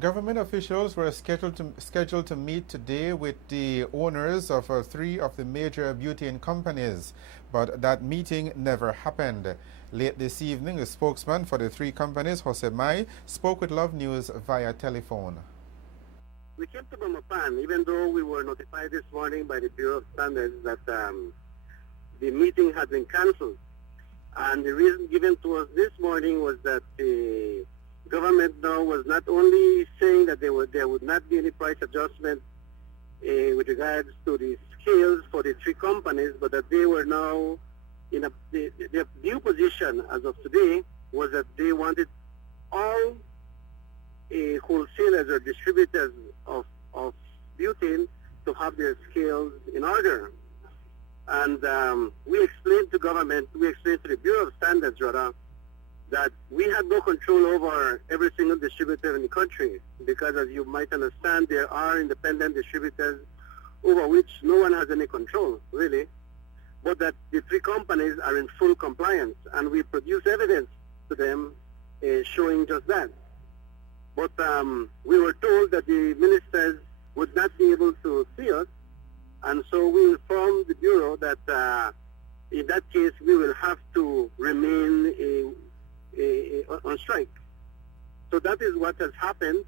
Government officials were scheduled to meet today with the owners of three of the major butane companies, but that meeting never happened. Late this evening, the spokesman for the three companies, Jose Mai, spoke with Love News via telephone. We came to Bumapan, even though we were notified this morning by the Bureau of Standards that the meeting had been cancelled. And the reason given to us this morning was that the government now was not only saying that there would not be any price adjustment with regards to the scales for the three companies, but that they were now in their new position as of today was that they wanted all wholesalers or distributors of butane to have their scales in order. And we explained to the Bureau of Standards rather, that we had no control over every single distributor in the country because, as you might understand, there are independent distributors over which no one has any control, really, but that the three companies are in full compliance, and we produce evidence to them showing just that. But we were told that the ministers would not be able to see us, and so we informed the Bureau that in that case we will have to remain on strike. So that is what has happened.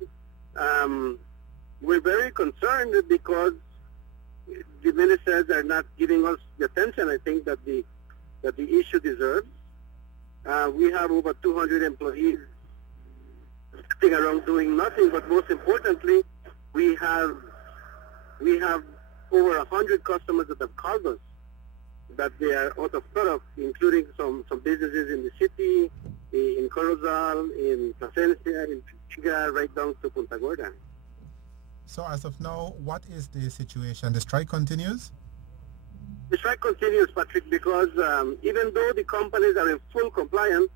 We're very concerned because the ministers are not giving us the attention I think that the issue deserves. We have over 200 employees sitting around doing nothing, but most importantly, we have over 100 customers that have called us that they are out of product, including some businesses in the city, in Corozal, in Plasencia, in Chiga, right down to Punta Gorda. So as of now, what is the situation? The strike continues? The strike continues, Patrick, because even though the companies are in full compliance,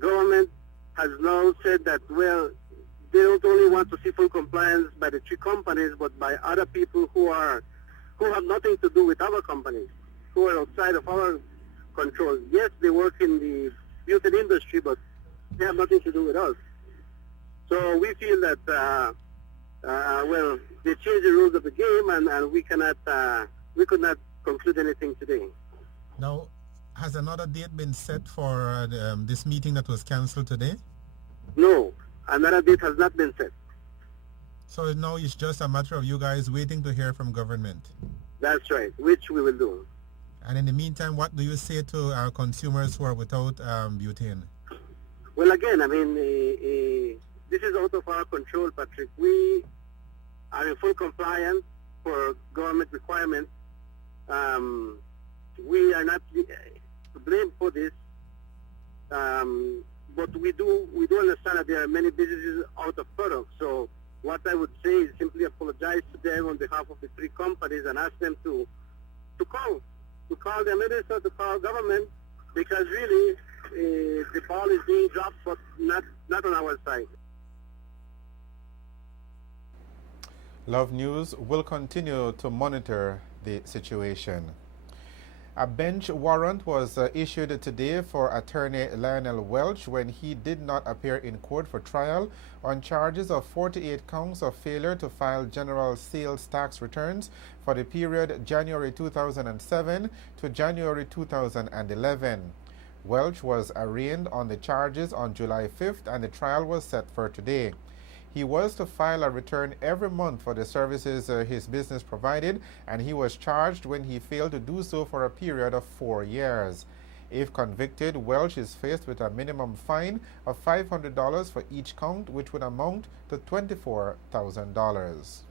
government has now said that, well, they don't only want to see full compliance by the three companies, but by other people who have nothing to do with our companies, who are outside of our control. Yes, they work in the butane industry, but they have nothing to do with us. So we feel that, well, they changed the rules of the game, and we could not conclude anything today. Now, has another date been set for this meeting that was cancelled today? No, another date has not been set. So now it's just a matter of you guys waiting to hear from government? That's right, which we will do. And in the meantime, what do you say to our consumers who are without butane? Well, again, I mean, this is out of our control, Patrick. We are in full compliance for government requirements. We are not to blame for this, but we do understand that there are many businesses out of product. So what I would say is simply apologize to them on behalf of the three companies and ask them to call their minister, to call government, because really the ball is being dropped, but not on our side. Love News will continue to monitor the situation. A bench warrant was issued today for attorney Lionel Welch when he did not appear in court for trial on charges of 48 counts of failure to file general sales tax returns for the period January 2007 to January 2011. Welch was arraigned on the charges on July 5th and the trial was set for today. He was to file a return every month for the services his business provided, and he was charged when he failed to do so for a period of 4 years. If convicted, Welch is faced with a minimum fine of $500 for each count, which would amount to $24,000.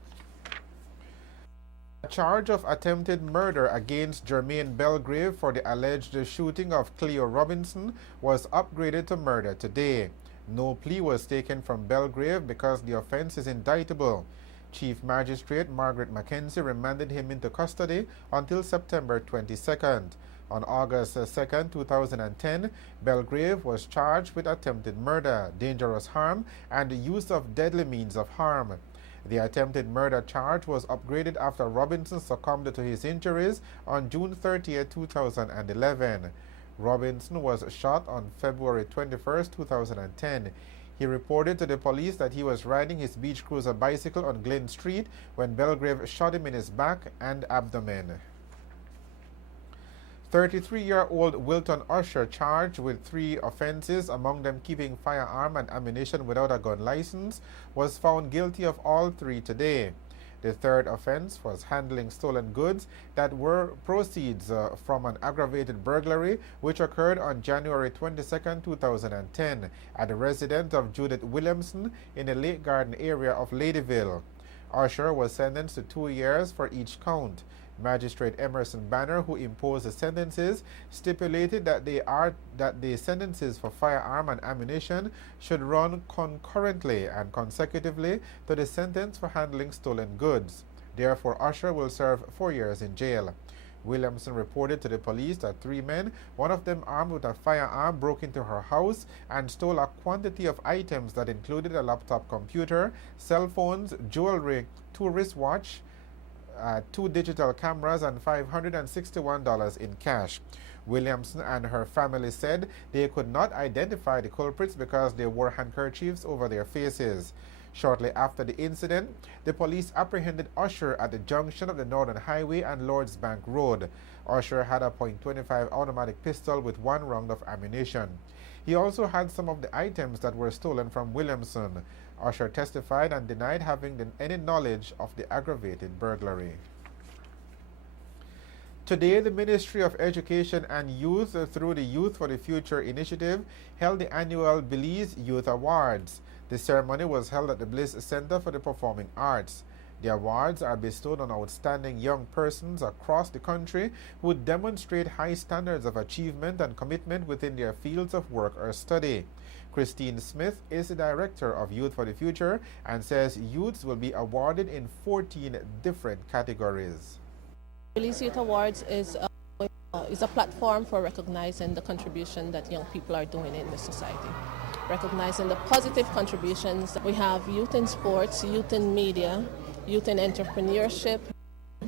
A charge of attempted murder against Jermaine Belgrave for the alleged shooting of Cleo Robinson was upgraded to murder today. No plea was taken from Belgrave because the offense is indictable. Chief Magistrate Margaret Mackenzie remanded him into custody until September 22nd. On August 2nd, 2010, Belgrave was charged with attempted murder, dangerous harm, and the use of deadly means of harm. The attempted murder charge was upgraded after Robinson succumbed to his injuries on June 30, 2011. Robinson was shot on February 21, 2010. He reported to the police that he was riding his beach cruiser bicycle on Glynn Street when Belgrave shot him in his back and abdomen. 33-year-old Wilton Usher, charged with 3 offenses, among them keeping firearm and ammunition without a gun license, was found guilty of all 3 today. The third offense was handling stolen goods that were proceeds from an aggravated burglary which occurred on January 22, 2010 at the residence of Judith Williamson in the Lake Garden area of Ladyville. Usher was sentenced to 2 years for each count. Magistrate Emerson Banner, who imposed the sentences, stipulated that the sentences for firearm and ammunition should run concurrently and consecutively to the sentence for handling stolen goods. Therefore, Usher will serve 4 years in jail. Williamson reported to the police that 3 men, one of them armed with a firearm, broke into her house and stole a quantity of items that included a laptop computer, cell phones, jewelry, 2 wristwatches, 2 digital cameras, and $561 in cash. Williamson and her family said they could not identify the culprits because they wore handkerchiefs over their faces. Shortly after the incident, the police apprehended Usher at the junction of the Northern Highway and Lords Bank Road. Usher had a .25 automatic pistol with 1 round of ammunition. He also had some of the items that were stolen from Williamson. Usher testified and denied having any knowledge of the aggravated burglary. Today, the Ministry of Education and Youth, through the Youth for the Future initiative, held the annual Belize Youth Awards. The ceremony was held at the Bliss Center for the Performing Arts. The awards are bestowed on outstanding young persons across the country who demonstrate high standards of achievement and commitment within their fields of work or study. Christine Smith is the director of Youth for the Future and says youths will be awarded in 14 different categories. Belize Youth Awards is a platform for recognizing the contribution that young people are doing in the society, recognizing the positive contributions. We have youth in sports, youth in media, youth in entrepreneurship,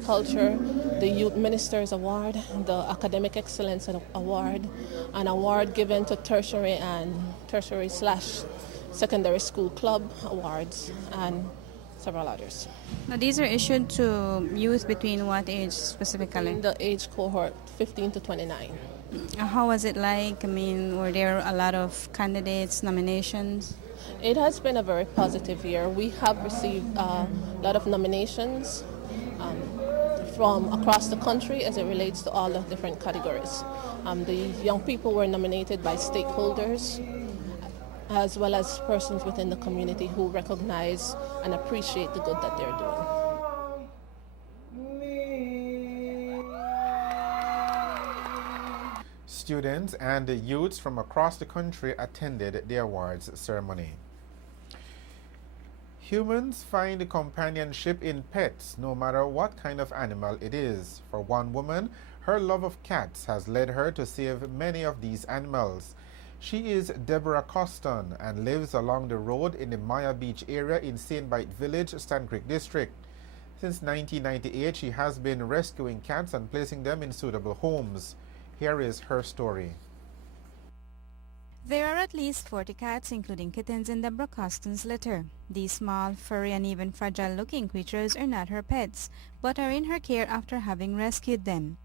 culture, the Youth Ministers Award, the Academic Excellence Award, an award given to tertiary and tertiary/secondary school club awards, and several others. Now, these are issued to youth between what age specifically? In the age cohort 15 to 29. How was it like? I mean, were there a lot of candidates, nominations? It has been a very positive year. We have received a lot of nominations from across the country as it relates to all the different categories. The young people were nominated by stakeholders as well as persons within the community who recognize and appreciate the good that they're doing. Students and youths from across the country attended the awards ceremony. Humans find companionship in pets, no matter what kind of animal it is. For one woman, her love of cats has led her to save many of these animals. She is Deborah Coston and lives along the road in the Maya Beach area in St. Bite Village, Sand Creek District. Since 1998, she has been rescuing cats and placing them in suitable homes. Here is her story. There are at least 40 cats, including kittens, in Deborah Coston's litter. These small, furry, and even fragile-looking creatures are not her pets, but are in her care after having rescued them.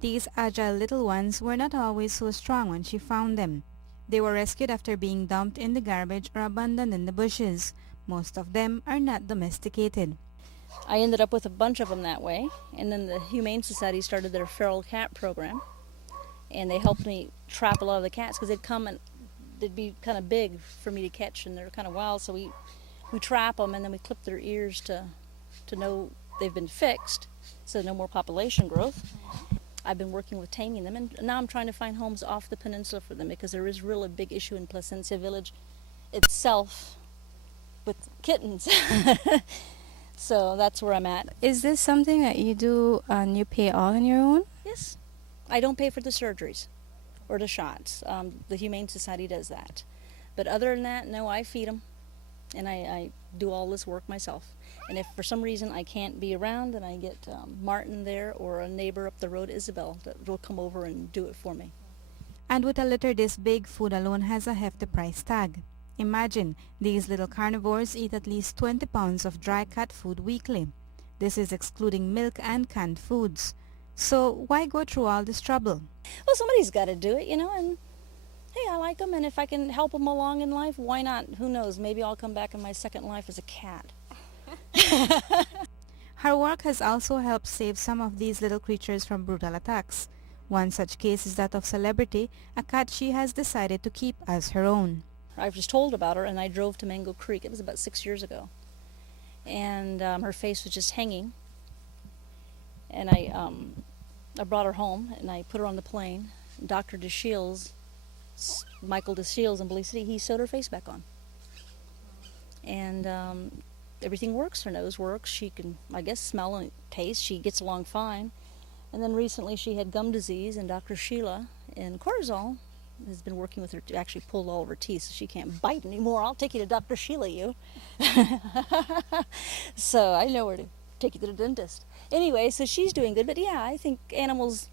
These agile little ones were not always so strong when she found them. They were rescued after being dumped in the garbage or abandoned in the bushes. Most of them are not domesticated. I ended up with a bunch of them that way, and then the Humane Society started their feral cat program, and they helped me trap a lot of the cats because they'd come and they'd be kind of big for me to catch, and they're kind of wild, so we trap them, and then we clip their ears to know they've been fixed, so no more population growth. I've been working with taming them, and now I'm trying to find homes off the peninsula for them because there is really a big issue in Placencia Village itself with kittens. So that's where I'm at. Is this something that you do and you pay all on your own? Yes. I don't pay for the surgeries or the shots. The Humane Society does that. But other than that, no, I feed them, and I do all this work myself. And if for some reason I can't be around, then I get Martin there or a neighbor up the road, Isabel, that will come over and do it for me. And with a litter this big, food alone has a hefty price tag. Imagine, these little carnivores eat at least 20 pounds of dry cat food weekly. This is excluding milk and canned foods. So why go through all this trouble? Well, somebody's got to do it, and hey, I like them, and if I can help them along in life, why not? Who knows? Maybe I'll come back in my second life as a cat. Her work has also helped save some of these little creatures from brutal attacks. One such case is that of Celebrity, a cat she has decided to keep as her own. I was told about her, and I drove to Mango Creek. It was about 6 years ago. And her face was just hanging. And I brought her home, and I put her on the plane. Dr. DeShields, Michael DeShields in Belize City, he sewed her face back on. And everything works. Her nose works. She can, I guess, smell and taste. She gets along fine. And then recently she had gum disease, and Dr. Sheila in Cortisol has been working with her to actually pull all of her teeth so she can't bite anymore. I'll take you to Dr. Sheila, you. So I know where to take you to the dentist. Anyway, so she's doing good. But yeah, I think animals,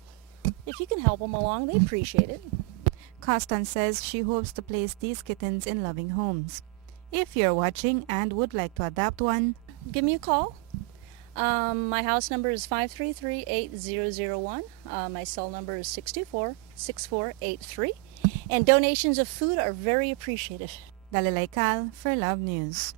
if you can help them along, they appreciate it. Costan says she hopes to place these kittens in loving homes. If you're watching and would like to adopt one, give me a call. My house number is 533-8001. My cell number is 624-6483. And donations of food are very appreciated. Dalilay Kal for Love News.